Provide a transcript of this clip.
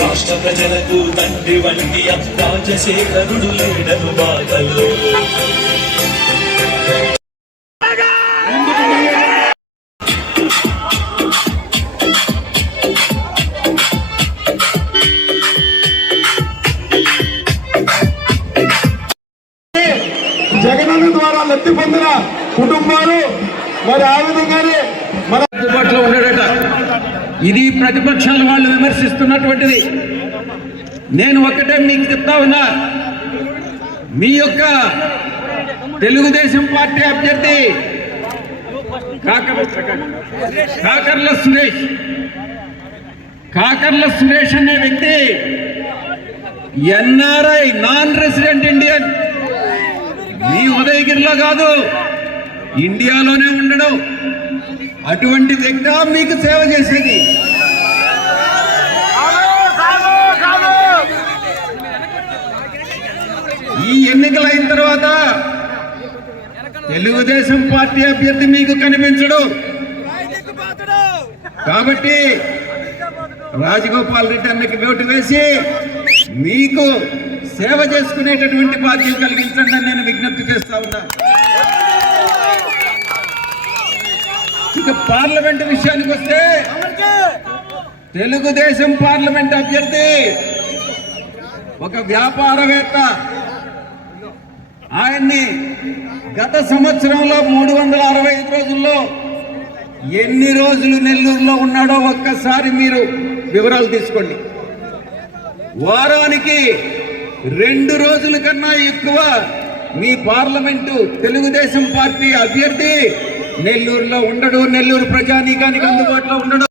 రాష్ట్ర ప్రజలకు తండ్రి వంటి రాజశేఖరుడు లేడను బాధలు కుటుంబాలు మరి ఆ విధంగానే మన అందుబాటులో ఉండడట ఇది ప్రతిపక్షాల వాళ్ళు విమర్శిస్తున్నటువంటిది నేను ఒకటే మీకు చెప్తా ఉన్నా మీ యొక్క తెలుగుదేశం పార్టీ అభ్యర్థి కాకర్ల సురేష్ కాకర్ల సురేష్ అనే వ్యక్తి ఎన్ఆర్ఐ నాన్ రెసిడెంట్ ఇండియన్ మీ ఉదయగిరిలో కాదు ఇండియాలోనే ఉండడం అటువంటి వ్యక్తి మీకు సేవ చేసేది ఈ ఎన్నికలు అయిన తర్వాత తెలుగుదేశం పార్టీ అభ్యర్థి మీకు కనిపించడు కాబట్టి రాజగోపాల్ రెడ్డి అన్నకి ఓటు వేసి మీకు సేవ చేసుకునేటటువంటి బాధ్యత కలిగించండి నేను విజ్ఞప్తి చేస్తా ఉన్నా ఇక పార్లమెంట్ విషయానికి వస్తే తెలుగుదేశం పార్లమెంట్ అభ్యర్థి ఒక వ్యాపారవేత్త ఆయన్ని గత సంవత్సరంలో మూడు వందల అరవై ఐదు రోజుల్లో ఎన్ని రోజులు నెల్లూరులో ఉన్నాడో ఒక్కసారి మీరు వివరాలు తీసుకోండి వారానికి రెండు రోజుల కన్నా ఎక్కువ మీ పార్లమెంటు తెలుగుదేశం పార్టీ అభ్యర్థి నెల్లూరులో ఉండడు నెల్లూరు ప్రజానీకానికి అందుబాటులో ఉండడు